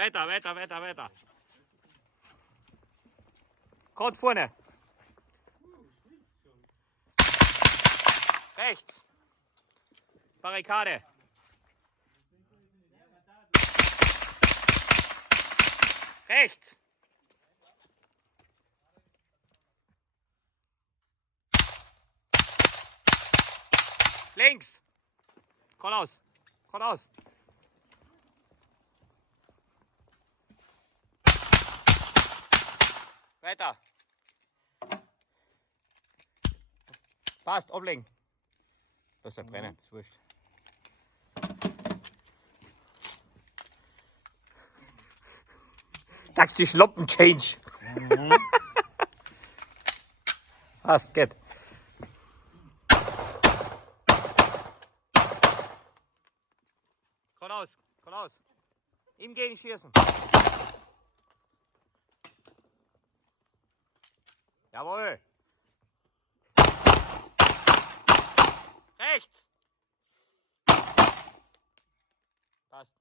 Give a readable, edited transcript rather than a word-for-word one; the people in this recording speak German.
Weiter, weiter, weiter, weiter. Gerade vorne. Rechts. Barrikade. Rechts. Links. Geradeaus. Geradeaus. Weiter. Passt, ablegen. Lass er brennen, ist wurscht. Taktisch Loppen Change. Passt, geht. Geradeaus, geradeaus. Im Gehen schießen. Jawohl. Rechts. Passt.